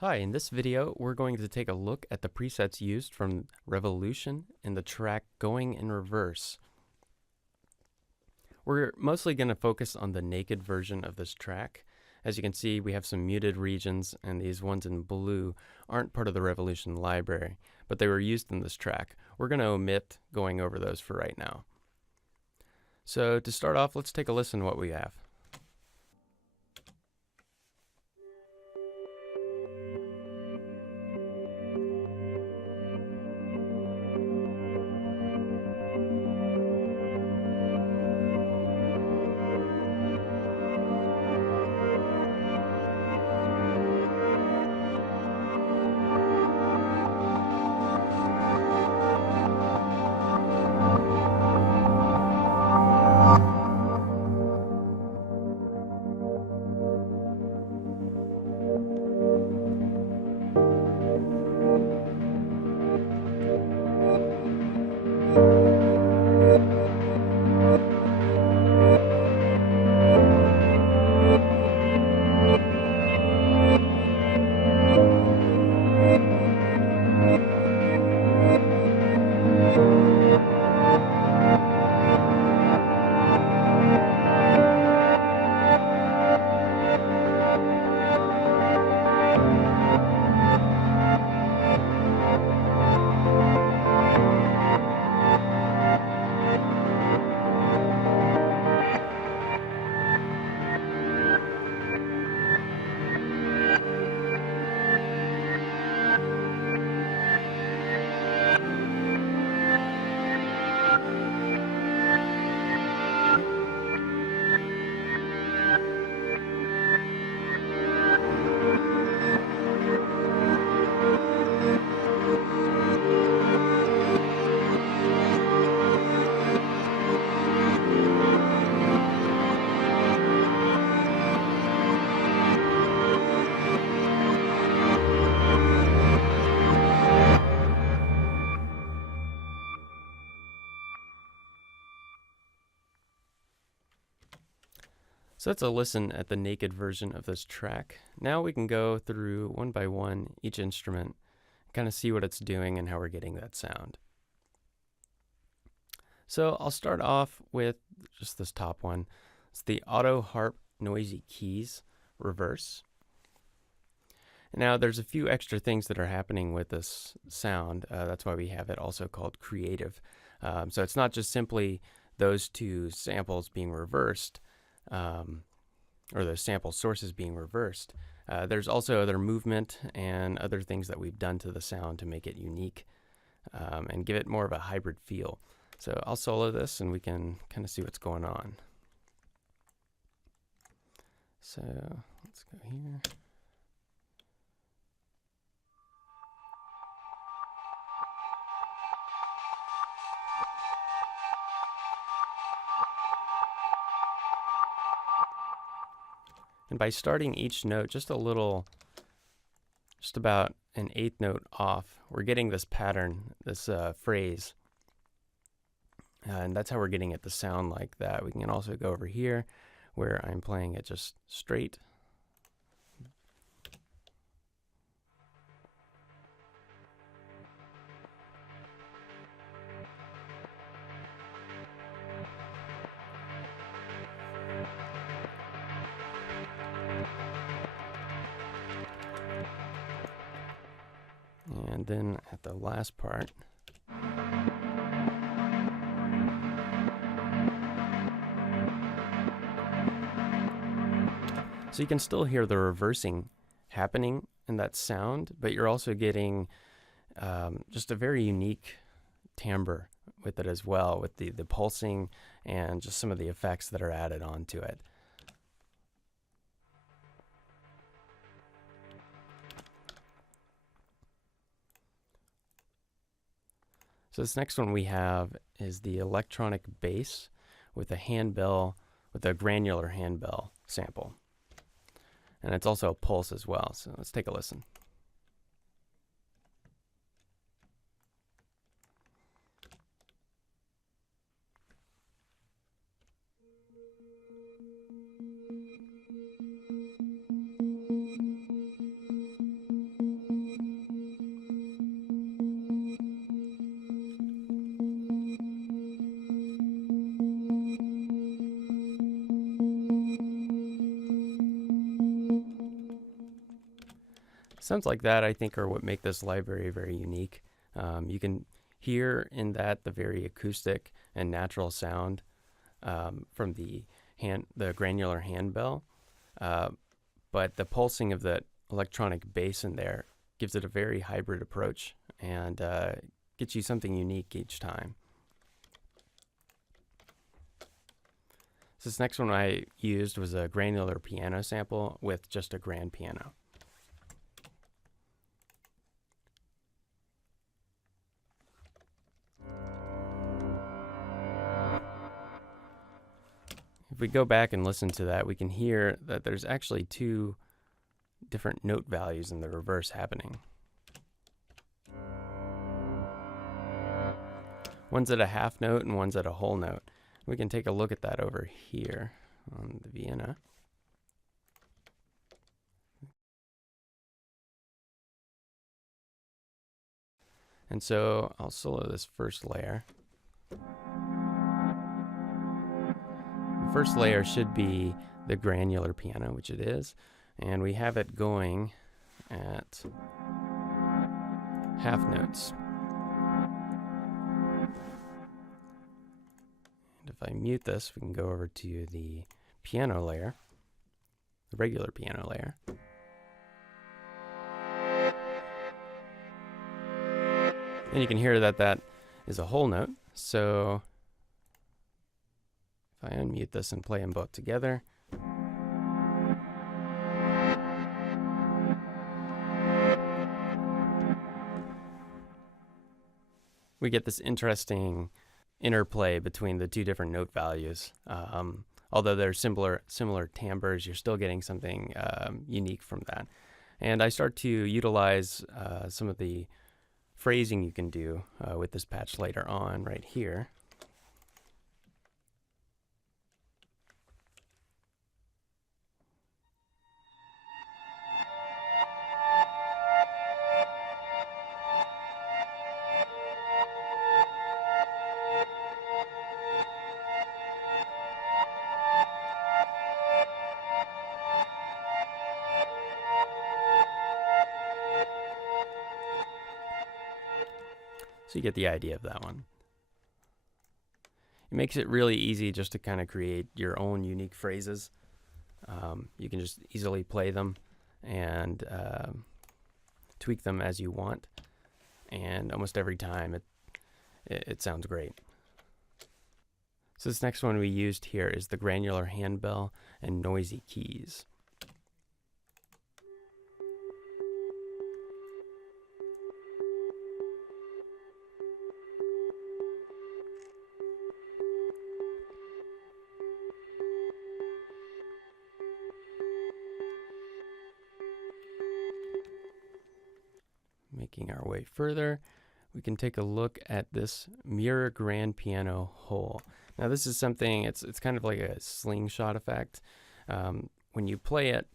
Hi, in this video we're going to take a look at the presets used from Revolution in the track Going in Reverse. We're mostly going to focus on the naked version of this track. As you can see, we have some muted regions, and these ones in blue aren't part of the Revolution library, but they were used in this track. We're going to omit going over those for right now. So to start off, let's take a listen to what we have. So that's a listen at the naked version of this track. Now we can go through one by one each instrument, kind of see what it's doing and how we're getting that sound. So I'll start off with just this top one. It's the Autoharp Noisy Keys Reverse. Now there's a few extra things that are happening with this sound. That's why we have it also called creative. So it's not just simply those two samples being reversed, or those sample sources being reversed. There's also other movement and other things that we've done to the sound to make it unique and give it more of a hybrid feel. So I'll solo this and we can kind of see what's going on. So let's go here. And by starting each note just about an eighth note off, we're getting this pattern, this phrase. And that's how we're getting it to sound like that. We can also go over here where I'm playing it just straight. And then at the last part, so you can still hear the reversing happening in that sound, but you're also getting just a very unique timbre with it as well, with the pulsing and just some of the effects that are added onto it. So this next one we have is the electronic bass with a handbell, with a granular handbell sample. And it's also a pulse as well. So let's take a listen. Sounds like that, I think, are what make this library very unique. You can hear in that the very acoustic and natural sound from the granular handbell, but the pulsing of that electronic bass in there gives it a very hybrid approach and gets you something unique each time. So this next one I used was a granular piano sample with just a grand piano. If we go back and listen to that, we can hear that there's actually two different note values in the reverse happening. One's at a half note and one's at a whole note. We can take a look at that over here on the Vienna. And so I'll solo this first layer. The first layer should be the granular piano, which it is, and we have it going at half notes. And if I mute this, we can go over to the piano layer, the regular piano layer. And you can hear that that is a whole note. So if I unmute this and play them both together, we get this interesting interplay between the two different note values. Although they're similar timbres, you're still getting something unique from that. And I start to utilize some of the phrasing you can do with this patch later on right here. So you get the idea of that one. It makes it really easy just to kind of create your own unique phrases. You can just easily play them and tweak them as you want. And almost every time it sounds great. So this next one we used here is the granular handbell and noisy keys. Making our way further, we can take a look at this mirror grand piano whole. Now this is something, it's kind of like a slingshot effect. When you play it,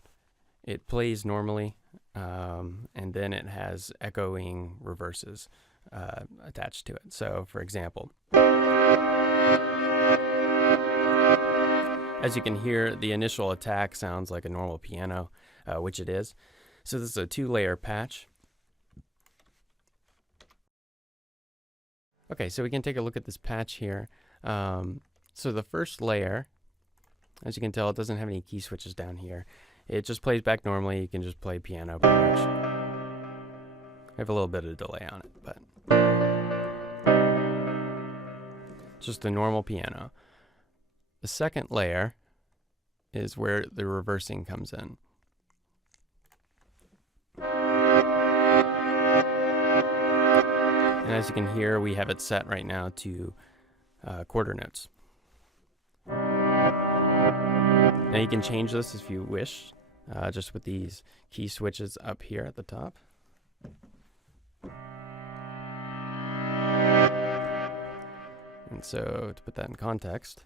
it plays normally, and then it has echoing reverses attached to it. So for example, as you can hear, the initial attack sounds like a normal piano, which it is. So this is a 2-layer patch. Okay, so we can take a look at this patch here. So the first layer, as you can tell, it doesn't have any key switches down here. It just plays back normally. You can just play piano pretty much. I have a little bit of delay on it, but just a normal piano. The second layer is where the reversing comes in. And as you can hear, we have it set right now to quarter notes. Now you can change this if you wish, just with these key switches up here at the top. And so to put that in context,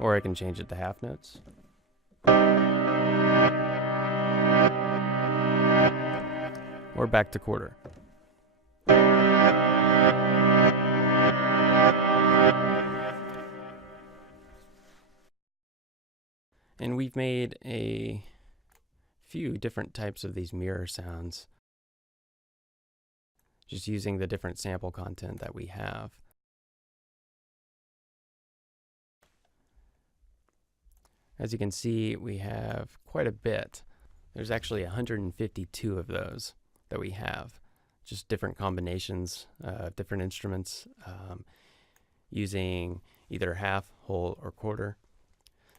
or I can change it to half notes. Or back to quarter. And we've made a few different types of these mirror sounds, just using the different sample content that we have. As you can see, we have quite a bit. There's actually 152 of those that we have, just different combinations of different instruments, using either half, whole, or quarter.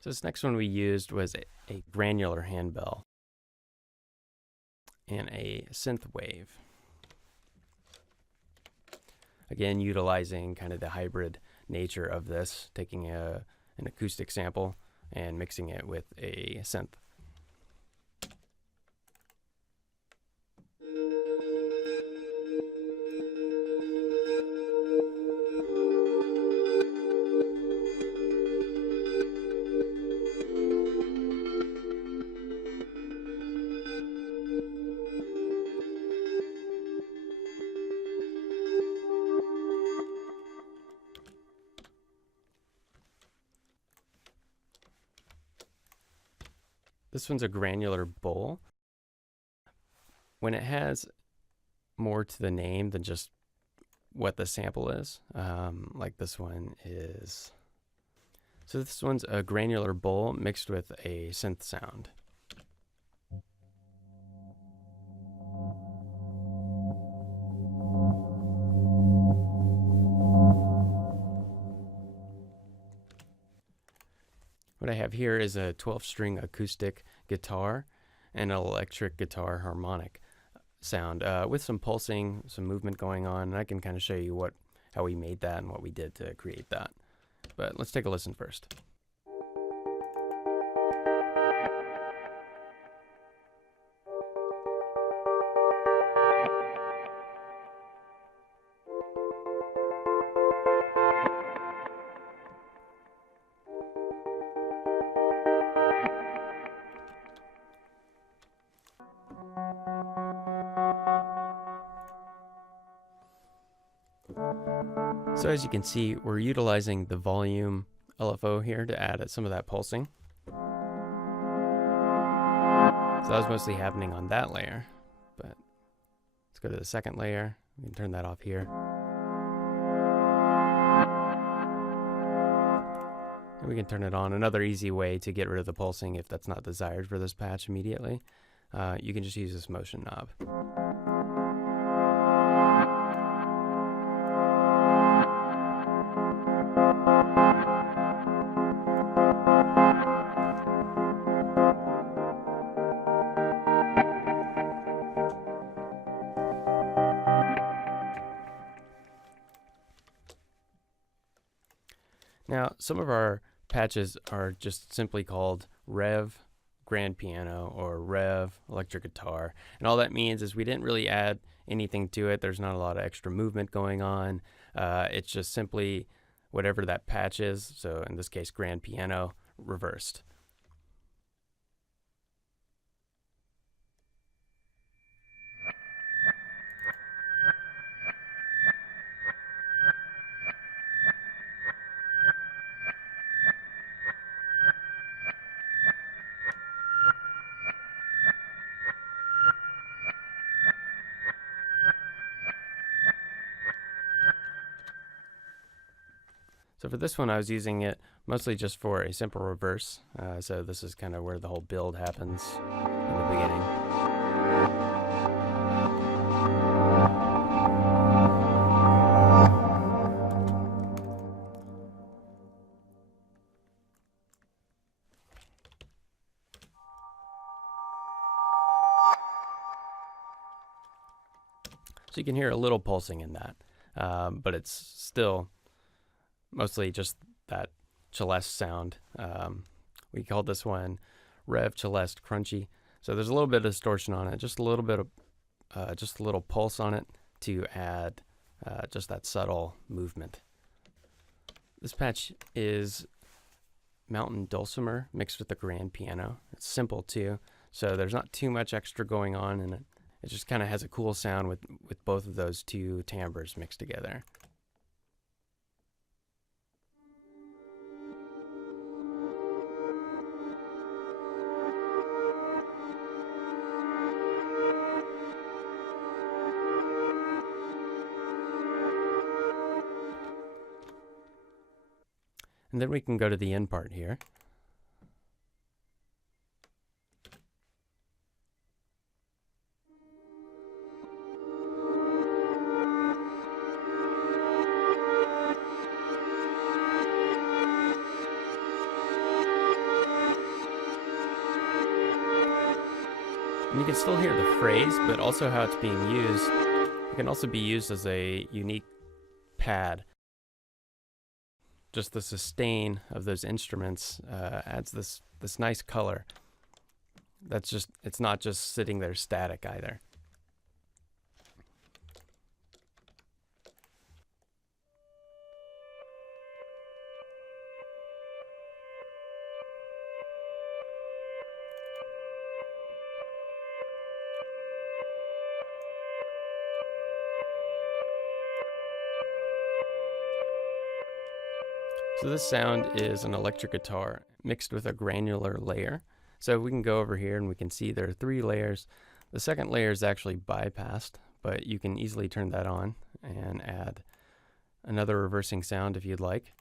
So this next one we used was a granular handbell and a synth wave. Again, utilizing kind of the hybrid nature of this, taking an acoustic sample and mixing it with a synth. This one's a granular bowl. When it has more to the name than just what the sample is, like this one is. So this one's a granular bowl mixed with a synth sound. What I have here is a 12-string acoustic guitar and an electric guitar harmonic sound with some pulsing, some movement going on, and I can kind of show you how we made that and what we did to create that. But let's take a listen first. So as you can see, we're utilizing the volume LFO here to add some of that pulsing. So that was mostly happening on that layer, but let's go to the second layer. We can turn that off here. And we can turn it on. Another easy way to get rid of the pulsing if that's not desired for this patch immediately, you can just use this motion knob. Now, some of our patches are just simply called Rev grand piano or Rev electric guitar, and all that means is we didn't really add anything to it. There's not a lot of extra movement going on. It's just simply whatever that patch is, so in this case grand piano, reversed. So for this one, I was using it mostly just for a simple reverse. So this is kind of where the whole build happens in the beginning. So you can hear a little pulsing in that, but it's still mostly just that Celeste sound. We called this one Rev Celeste Crunchy. So there's a little bit of distortion on it, just a little bit of, just a little pulse on it to add just that subtle movement. This patch is Mountain Dulcimer mixed with the grand piano. It's simple too, so there's not too much extra going on in it. It just kind of has a cool sound with both of those two timbres mixed together. And then we can go to the in part here. And you can still hear the phrase, but also how it's being used. It can also be used as a unique pad. Just the sustain of those instruments adds this nice color. It's not just sitting there static either. So this sound is an electric guitar mixed with a granular layer. So we can go over here and we can see there are 3 layers. The second layer is actually bypassed, but you can easily turn that on and add another reversing sound if you'd like.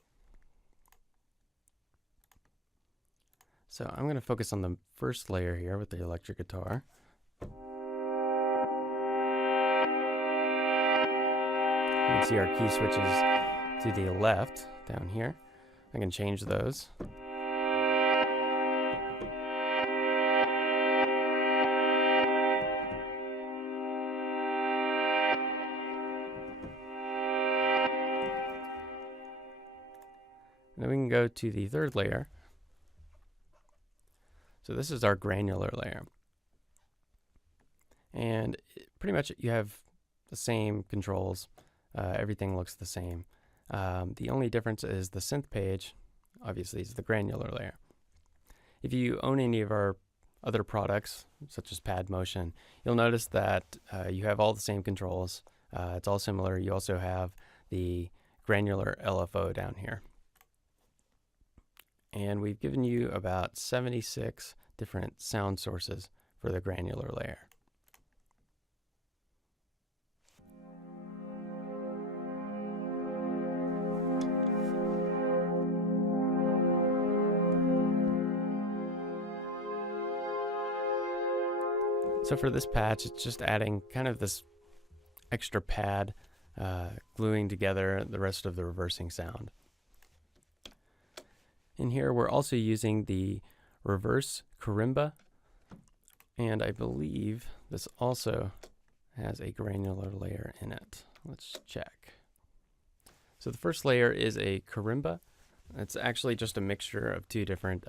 So I'm going to focus on the first layer here with the electric guitar. You can see our key switches to the left down here. I can change those. And then we can go to the third layer. So this is our granular layer. And pretty much you have the same controls. Everything looks the same. The only difference is the synth page, obviously, is the granular layer. If you own any of our other products, such as Pad Motion, you'll notice that you have all the same controls. It's all similar. You also have the granular LFO down here. And we've given you about 76 different sound sources for the granular layer. So for this patch, it's just adding kind of this extra pad, gluing together the rest of the reversing sound. In here, we're also using the reverse karimba, and I believe this also has a granular layer in it. Let's check. So the first layer is a karimba. It's actually just a mixture of 2 different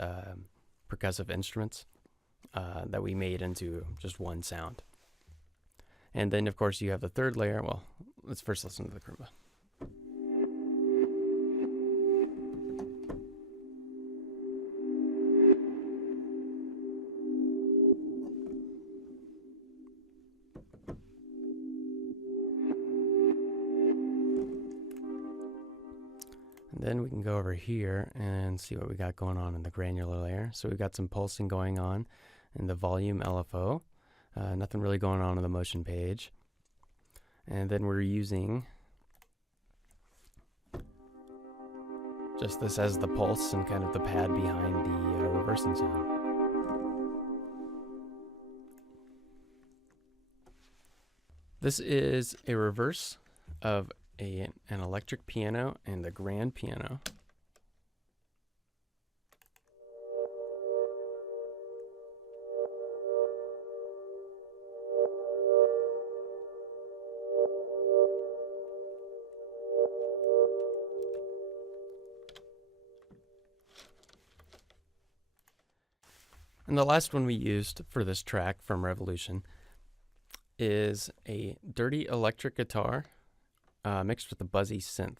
percussive instruments that we made into just one sound. And then, of course, you have the third layer. Well, let's first listen to the karimba. And then we can go over here and see what we got going on in the granular layer. So we've got some pulsing going on in the volume LFO. Nothing really going on the motion page. And then we're using just this as the pulse and kind of the pad behind the reversing sound. This is a reverse of an electric piano and the grand piano. And the last one we used for this track from Revolution is a dirty electric guitar mixed with a buzzy synth.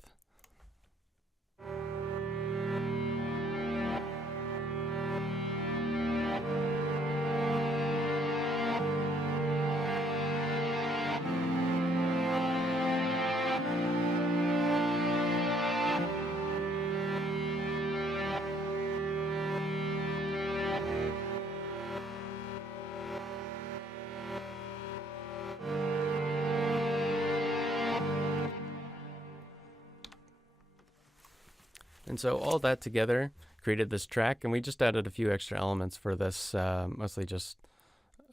And so all that together created this track, and we just added a few extra elements for this, mostly just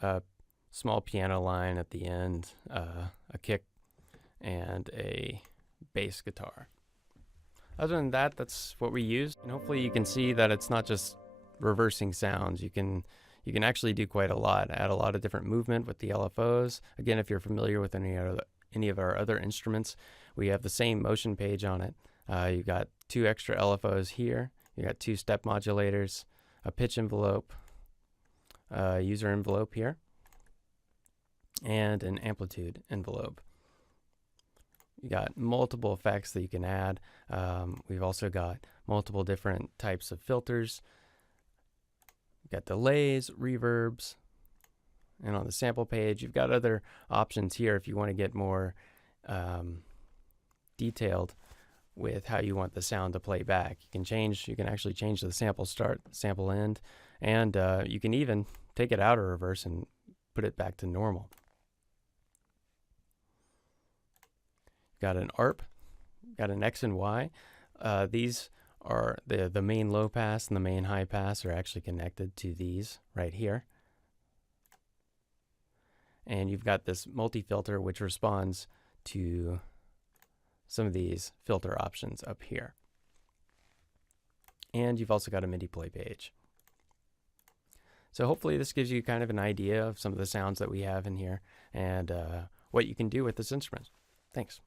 a small piano line at the end, a kick, and a bass guitar. Other than that, that's what we used, and hopefully you can see that it's not just reversing sounds. You can actually do quite a lot, add a lot of different movement with the LFOs. Again, if you're familiar with any of our other instruments, we have the same motion page on it. You got 2 extra LFOs here. You got 2 step modulators, a pitch envelope, user envelope here, and an amplitude envelope. You got multiple effects that you can add. We've also got multiple different types of filters. You've got delays, reverbs, and on the sample page, you've got other options here if you want to get more detailed with how you want the sound to play back. You can actually change the sample start, sample end, and you can even take it out of reverse and put it back to normal. Got an ARP, got an X and Y. These are the main low pass and the main high pass are actually connected to these right here. And you've got this multi-filter which responds to some of these filter options up here. And you've also got a MIDI play page. So hopefully this gives you kind of an idea of some of the sounds that we have in here and what you can do with this instrument. Thanks.